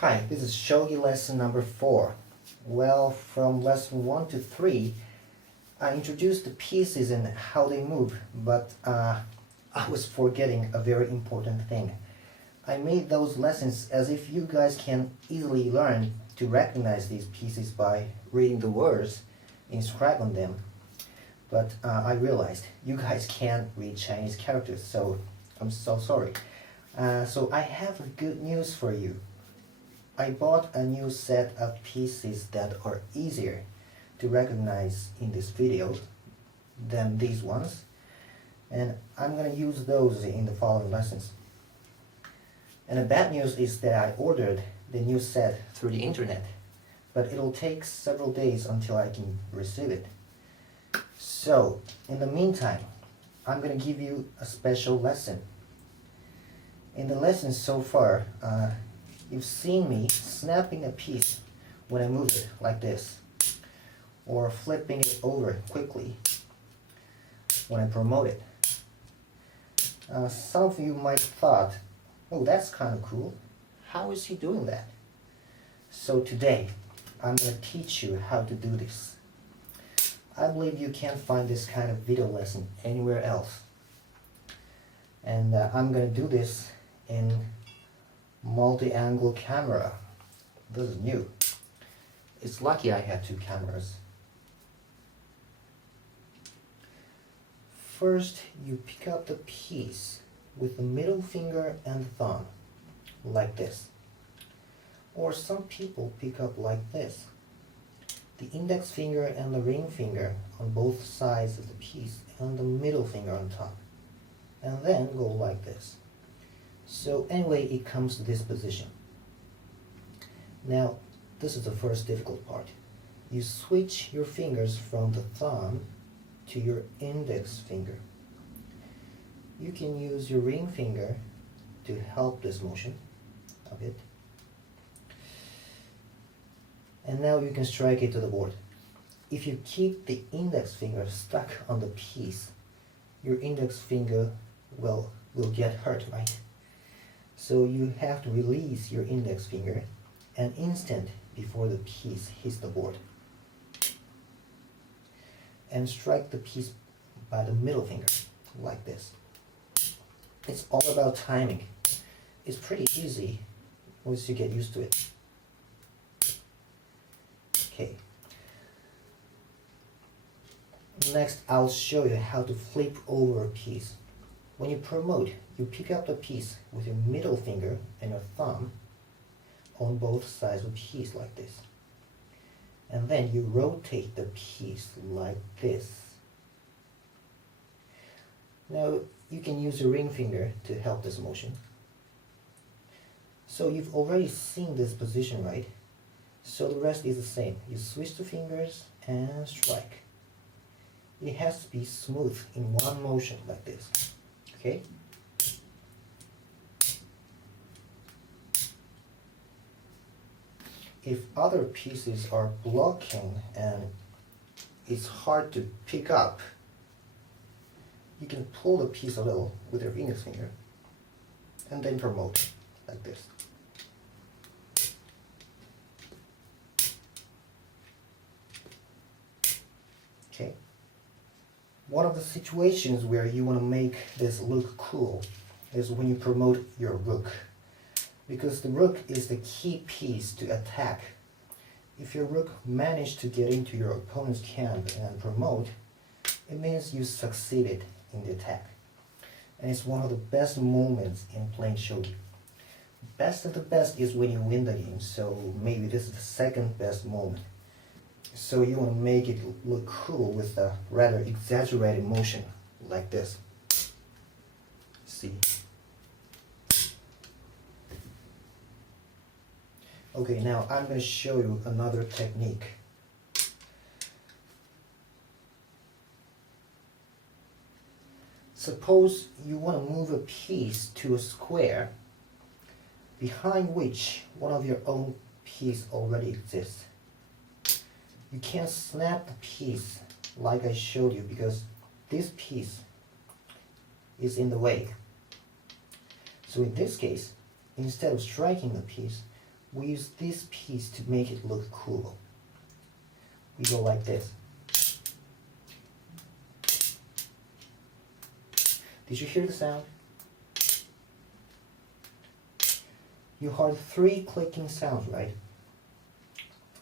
Hi, this is Shogi lesson number 4. Well, from lesson 1 to 3, I introduced the pieces and how they move, but I was forgetting a very important thing. I made those lessons as if you guys can easily learn to recognize these pieces by reading the words inscribed on them. But I realized you guys can't read Chinese characters, so I'm so sorry. So I have good news for you. I bought a new set of pieces that are easier to recognize in this video than these ones, and I'm going to use those in the following lessons. And the bad news is that I ordered the new set through the internet, but it'll take several days until I can receive it. So, in the meantime, I'm going to give you a special lesson. In the lessons so far, you've seen me snapping a piece when I move it like this, or flipping it over quickly when I promote it. Some of you might have thought, oh, that's kind of cool. How is he doing that? So today, I'm going to teach you how to do this. I believe you can't find this kind of video lesson anywhere else. And I'm going to do this in multi-angle camera. This is new. It's lucky I had 2 cameras. First, you pick up the piece with the middle finger and thumb, like this. Or some people pick up like this. The index finger and the ring finger on both sides of the piece and the middle finger on top. And then go like this. So anyway, it comes to this position. Now, this is the first difficult part. You switch your fingers from the thumb to your index finger. You can use your ring finger to help this motion a bit. And now you can strike it to the board. If you keep the index finger stuck on the piece, your index finger will get hurt, right? So you have to release your index finger an instant before the piece hits the board. And strike the piece by the middle finger, like this. It's all about timing. It's pretty easy once you get used to it. Okay. Next, I'll show you how to flip over a piece. When you promote, you pick up the piece with your middle finger and your thumb on both sides of the piece like this. And then you rotate the piece like this. Now, you can use your ring finger to help this motion. So you've already seen this position, right? So the rest is the same. You switch the fingers and strike. It has to be smooth in one motion like this. Okay? If other pieces are blocking and it's hard to pick up, you can pull the piece a little with your index finger and then promote like this. Okay? One of the situations where you want to make this look cool is when you promote your rook. Because the rook is the key piece to attack. If your rook managed to get into your opponent's camp and promote, it means you succeeded in the attack. And it's one of the best moments in playing shogi. Best of the best is when you win the game, so maybe this is the second best moment. So you want to make it look cool with a rather exaggerated motion like this. See? Okay, now I'm going to show you another technique. Suppose you want to move a piece to a square behind which one of your own piece already exists. You can't snap the piece like I showed you because this piece is in the way. So in this case, instead of striking the piece, we use this piece to make it look cool. We go like this. Did you hear the sound? You heard 3 clicking sounds, right?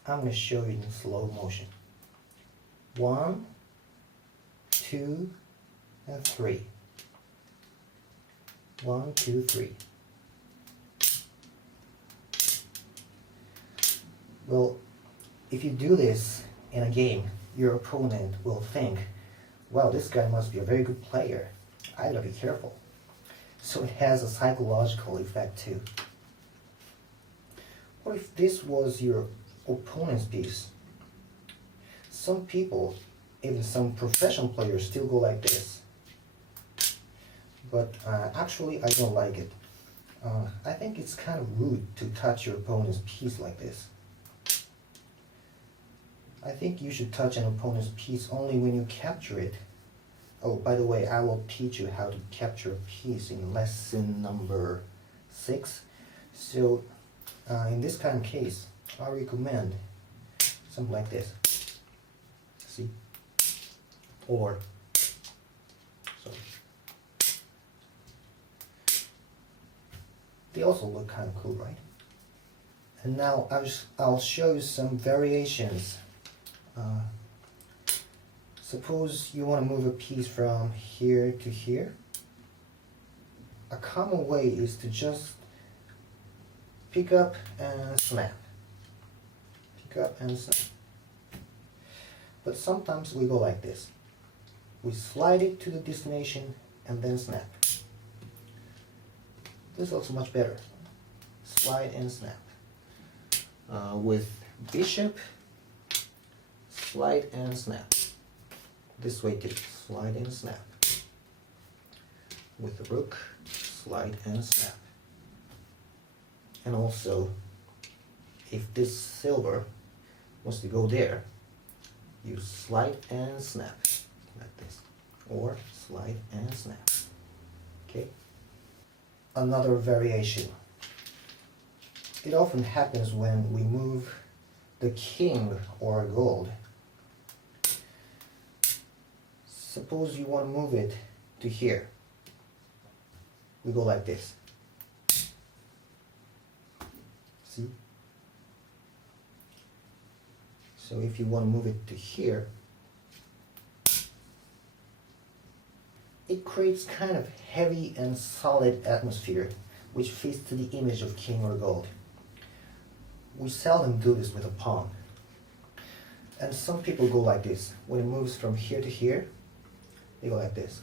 I'm going to show you in slow motion. 1, 2, and 3. 1, 2, 3. Well, if you do this in a game, your opponent will think, wow, this guy must be a very good player. I gotta be careful. So it has a psychological effect too. What if this was your opponent's piece? Some people, even some professional players, still go like this. But actually, I don't like it. I think it's kind of rude to touch your opponent's piece like this. I think you should touch an opponent's piece only when you capture it. Oh, by the way, I will teach you how to capture a piece in lesson number 6. So, in this kind of case, I recommend something like this. See? Or, sorry. They also look kind of cool, right? And now I'll show you some variations. Suppose you want to move a piece from here to here. A common way is to just pick up and snap. Pick up and snap. But sometimes we go like this. We slide it to the destination and then snap. This is also much better. Slide and snap. With bishop, slide and snap. This way too, slide and snap. With the rook, slide and snap. And also, if this silver wants to go there, you slide and snap, like this. Or slide and snap. Okay? Another variation. It often happens when we move the king or gold. Suppose you want to move it to here. We go like this. See? So if you want to move it to here, it creates kind of heavy and solid atmosphere which fits to the image of king or gold. We seldom do this with a pawn. And some people go like this. When it moves from here to here, they go like this.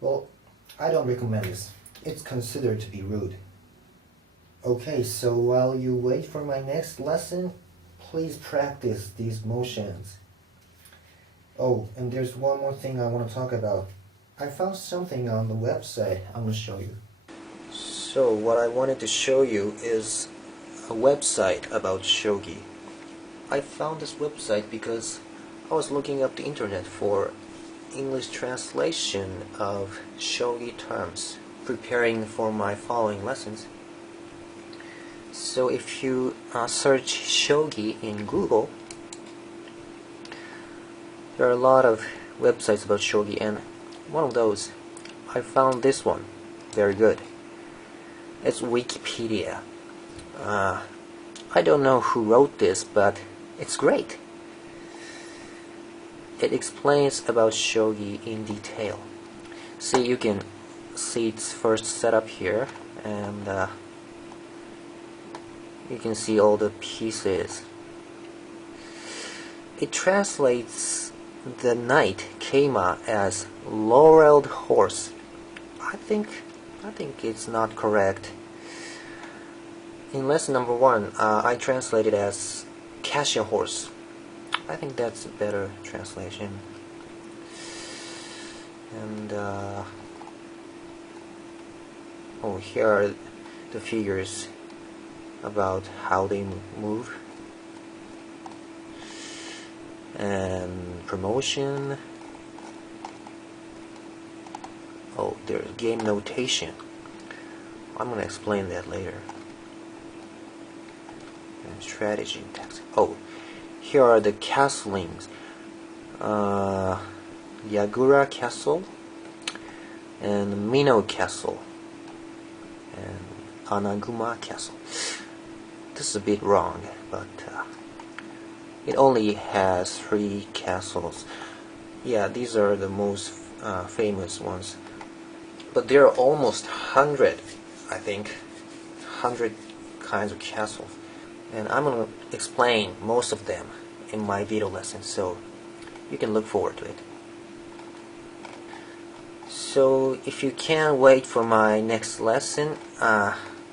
Well, I don't recommend this. It's considered to be rude. Okay, so while you wait for my next lesson, please practice these motions. Oh, and there's one more thing I want to talk about. I found something on the website I'm going to show you. So what I wanted to show you is a website about shogi. I found this website because I was looking up the internet for English translation of shogi terms, preparing for my following lessons. So if you search shogi in Google, there are a lot of websites about shogi, and one of those, I found this one very good. It's Wikipedia. I don't know who wrote this, but it's great. It explains about shogi in detail. See, you can see its first setup here, and you can see all the pieces. It translates the knight Keima as laureled horse. I think it's not correct. In lesson number 1, I translated as Cassia horse. I think that's a better translation. And oh, here are the figures about how they move. And promotion. Oh, there's game notation. I'm going to explain that later. And strategy text. Oh, here are the castlings. Yagura Castle and Mino Castle and Anaguma Castle. This is a bit wrong, but it only has 3 castles. Yeah, these are the most famous ones. But there are almost 100, I think, 100 kinds of castles. And I'm going to explain most of them in my video lesson, so you can look forward to it. So if you can't wait for my next lesson,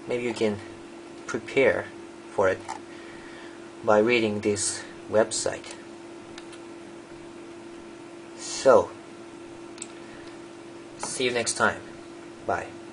maybe you can prepare for it by reading this website. So, see you next time. Bye.